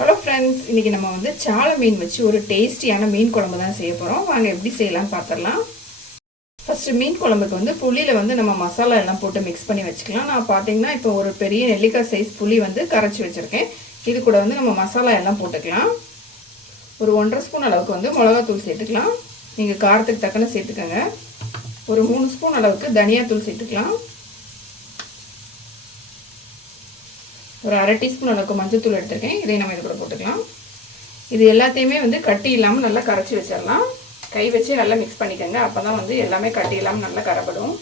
Hello friends, இன்றைக்கி நம்ம வந்து சால மீன் வச்சு ஒரு டேஸ்டியான மீன் குழம்பு தான் செய்ய போகிறோம். வாங்க எப்படி செய்யலாம்னு பார்த்துடலாம். ஃபஸ்ட்டு மீன் குழம்புக்கு வந்து புளியில் வந்து நம்ம மசாலா எல்லாம் போட்டு மிக்ஸ் பண்ணி வச்சுக்கலாம். நான் பார்த்தீங்கன்னா இப்போ ஒரு பெரிய நெல்லிக்காய் சைஸ் புளி வந்து கரைச்சி வச்சுருக்கேன். இது கூட வந்து நம்ம மசாலா எல்லாம் போட்டுக்கலாம். ஒரு 1.5 ஸ்பூன் அளவுக்கு வந்து மிளகாத்தூள் சேர்த்துக்கலாம். நீங்கள் காரத்துக்கு தக்கன சேர்த்துக்கோங்க. ஒரு 3 ஸ்பூன் அளவுக்கு தனியாத்தூள் சேர்த்துக்கலாம். ஒரு 1/2 டீஸ்பூன் அளவுக்கு மஞ்சத்தூள் எடுத்துருக்கேன். இதையும் நம்ம இது கூட போட்டுக்கலாம். இது எல்லாத்தையுமே வந்து கட்டி இல்லாமல் நல்லா கரைச்சி வச்சிடலாம். கை வச்சு நல்லா மிக்ஸ் பண்ணிக்கோங்க. அப்போ தான் வந்து எல்லாமே கட்டி இல்லாமல் நல்லா கரைப்படும்.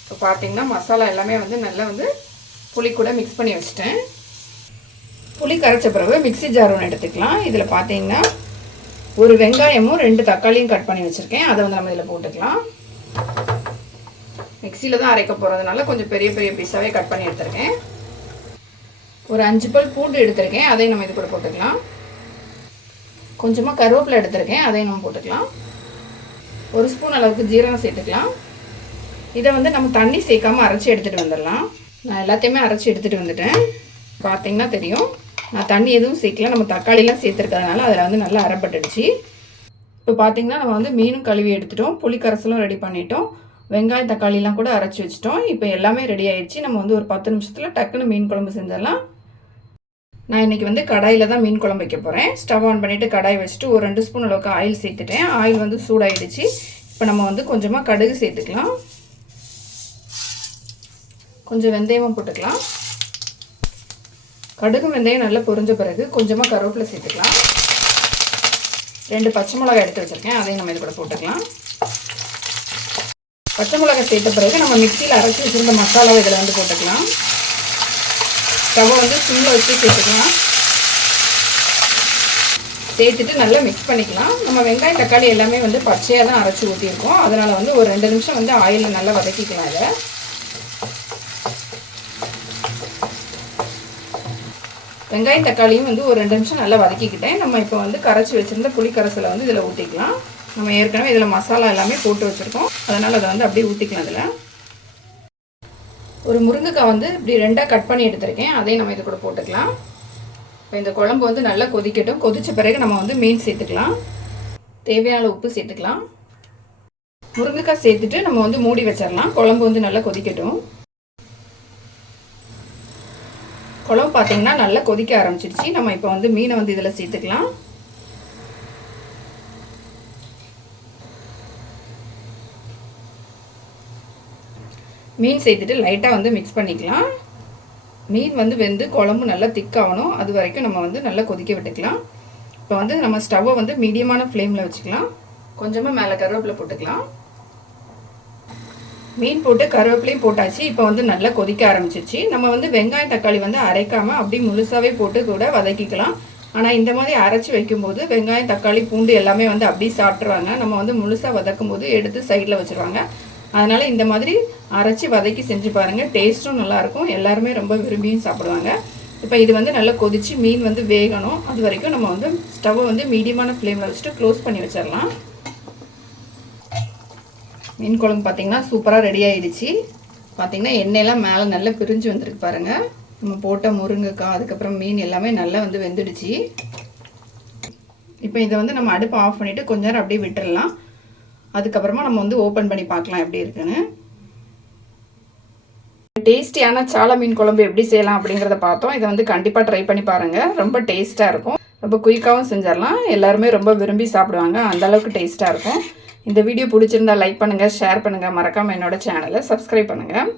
இப்போ பார்த்தீங்கன்னா மசாலா எல்லாமே வந்து நல்லா வந்து புளி கூட மிக்ஸ் பண்ணி வச்சுட்டேன். புளி கரைச்ச பிறகு மிக்ஸி ஜார் ஒன்று எடுத்துக்கலாம். இதில் பார்த்தீங்கன்னா ஒரு வெங்காயமும் 2 தக்காளியும் கட் பண்ணி வச்சுருக்கேன். அதை வந்து நம்ம இதில் போட்டுக்கலாம். மிக்சியில் தான் அரைக்க போகிறதுனால கொஞ்சம் பெரிய பெரிய பீஸாகவே கட் பண்ணி எடுத்துருக்கேன். ஒரு 5 பல் பூண்டு எடுத்திருக்கேன். அதையும் நம்ம இது கூட போட்டுக்கலாம். கொஞ்சமாக கருவேப்பிலை எடுத்திருக்கேன். அதையும் நம்ம போட்டுக்கலாம். 1 ஸ்பூன் அளவுக்கு ஜீரகம் சேர்த்துக்கலாம். இதை வந்து நம்ம தண்ணி சேர்க்காமல் அரைச்சி எடுத்துகிட்டு வந்துடலாம். நான் எல்லாத்தையுமே அரைச்சி எடுத்துகிட்டு வந்துட்டேன். பார்த்தீங்கன்னா தெரியும், நான் தண்ணி எதுவும் சேர்க்கல. நம்ம தக்காளிலாம் சேர்த்துருக்கிறதுனால அதில் வந்து நல்லா அரைப்பட்டுடுச்சு. இப்போ பார்த்தீங்கன்னா நம்ம வந்து மீனும் கழுவி எடுத்துட்டோம். புளி கரைசலும் ரெடி பண்ணிட்டோம். வெங்காயம் தக்காளிலாம் கூட அரைச்சி வச்சிட்டோம். இப்போ எல்லாமே ரெடி ஆயிடுச்சு. நம்ம வந்து ஒரு 10 நிமிஷத்தில் டக்குன்னு மீன் குழம்பு செஞ்சிடலாம். நான் இன்றைக்கி வந்து கடாயில் தான் மீன் குழம்பு வைக்க போகிறேன். ஸ்டவ் ஆன் பண்ணிவிட்டு கடாய் வச்சுட்டு ஒரு 2 ஸ்பூன் அளவுக்கு ஆயில் சேர்த்துட்டேன். ஆயில் வந்து சூடாயிடுச்சு. இப்போ நம்ம வந்து கொஞ்சமாக கடுகு சேர்த்துக்கலாம். கொஞ்சம் வெந்தயமும் போட்டுக்கலாம். கடுகு வெந்தயம் நல்லா பொரிஞ்ச பிறகு கொஞ்சமாக கருவேப்பிலை சேர்த்துக்கலாம். 2 பச்சை மிளகாய் எடுத்து வச்சுருக்கேன். அதையும் நம்ம இது கூட போட்டுக்கலாம். பச்சை மிளகாய் சேர்த்த பிறகு நம்ம மிக்சியில் அரைச்சி வச்சுருந்த மசாலாவை இதில் வந்து போட்டுக்கலாம். ஸ்டவ்வை வந்து சிம்மில் வச்சு சேர்த்துக்கலாம். சேர்த்துட்டு நல்லா மிக்ஸ் பண்ணிக்கலாம். நம்ம வெங்காயம் தக்காளி எல்லாமே வந்து பச்சையாக தான் அரைச்சி ஊற்றிருக்கோம். அதனால் வந்து ஒரு 2 நிமிஷம் வந்து ஆயிலில் நல்லா வதக்கிக்கலாம். இதை வெங்காயம் தக்காளியும் வந்து ஒரு 2 நிமிஷம் நல்லா வதக்கிக்கிட்டேன். நம்ம இப்போ வந்து கரைச்சி வச்சுருந்த புளி கரைசலை வந்து இதில் ஊற்றிக்கலாம். நம்ம ஏற்கனவே இதில் மசாலா எல்லாமே போட்டு வச்சுருக்கோம். அதனால் அதை வந்து அப்படியே ஊற்றிக்கலாம். இதில் ஒரு முருங்கைக்காய் வந்து இப்படி 2ஆக கட் பண்ணி எடுத்துருக்கேன். அதையும் நம்ம இது கூட போட்டுக்கலாம். இப்போ இந்த குழம்பு வந்து நல்லா கொதிக்கட்டும். கொதித்த பிறகு நம்ம வந்து மீன் சேர்த்துக்கலாம். தேவையான உப்பு சேர்த்துக்கலாம். முருங்கைக்காய் சேர்த்துட்டு நம்ம வந்து மூடி வச்சிடலாம். குழம்பு வந்து நல்லா கொதிக்கட்டும். குழம்பு பார்த்தீங்கன்னா நல்லா கொதிக்க ஆரம்பிச்சிடுச்சு. நம்ம இப்போ வந்து மீனை வந்து இதில் சேர்த்துக்கலாம். மீன் சேர்த்துட்டு லைட்டாக வந்து மிக்ஸ் பண்ணிக்கலாம். மீன் வந்து வெந்து குழம்பு நல்லா திக்காகணும். அது வரைக்கும் நம்ம வந்து நல்லா கொதிக்க விட்டுக்கலாம். இப்போ வந்து நம்ம ஸ்டவ்வை வந்து மீடியமான ஃப்ளேமில் வச்சுக்கலாம். கொஞ்சமாக மேலே கருவேப்பிலை போட்டுக்கலாம். மீன் போட்டு கருவேப்பிலையும் போட்டாச்சு. இப்போ வந்து நல்லா கொதிக்க ஆரம்பிச்சிருச்சு. நம்ம வந்து வெங்காயம் தக்காளி வந்து அரைக்காமல் அப்படியே முழுசாகவே போட்டு கூட வதக்கிக்கலாம். ஆனால் இந்த மாதிரி அரைச்சி வைக்கும்போது வெங்காயம் தக்காளி பூண்டு எல்லாமே வந்து அப்படியே சாப்பிட்ருவாங்க. நம்ம வந்து முழுசாக வதக்கும் போது எடுத்து சைடில் வச்சுருவாங்க. அதனால் இந்த மாதிரி அரைச்சி வதக்கி செஞ்சு பாருங்கள். டேஸ்ட்டும் நல்லாயிருக்கும். எல்லாருமே ரொம்ப விரும்பியும் சாப்பிடுவாங்க. இப்போ இது வந்து நல்லா கொதித்து மீன் வந்து வேகணும். அது வரைக்கும் நம்ம வந்து ஸ்டவ்வை வந்து மீடியமான ஃப்ளேமில் வச்சுட்டு க்ளோஸ் பண்ணி வச்சிடலாம். மீன் குழம்பு பார்த்திங்கன்னா சூப்பராக ரெடி ஆகிடுச்சு. பார்த்திங்கன்னா எண்ணெயெல்லாம் மேலே நல்லா பிரிஞ்சு வந்துருக்கு பாருங்கள். நம்ம போட்ட முருங்கைக்காய் அதுக்கப்புறம் மீன் எல்லாமே நல்லா வந்து வெந்துடுச்சு. இப்போ இதை வந்து நம்ம அடுப்பை ஆஃப் பண்ணிவிட்டு கொஞ்ச நேரம் அப்படியே விட்டுடலாம். அதுக்கப்புறமா நம்ம வந்து ஓப்பன் பண்ணி பார்க்கலாம் எப்படி இருக்குன்னு. டேஸ்டியான சால மீன் குழம்பு எப்படி செய்யலாம் அப்படிங்கிறத பார்த்தோம். இதை வந்து கண்டிப்பாக ட்ரை பண்ணி பாருங்கள். ரொம்ப டேஸ்ட்டாக இருக்கும். ரொம்ப குயிக்காகவும் செஞ்சிடலாம். எல்லாருமே ரொம்ப விரும்பி சாப்பிடுவாங்க. அந்தளவுக்கு டேஸ்ட்டாக இருக்கும். இந்த வீடியோ பிடிச்சிருந்தா லைக் பண்ணுங்கள், ஷேர் பண்ணுங்கள். மறக்காமல் என்னோட சேனலை சப்ஸ்கிரைப் பண்ணுங்கள்.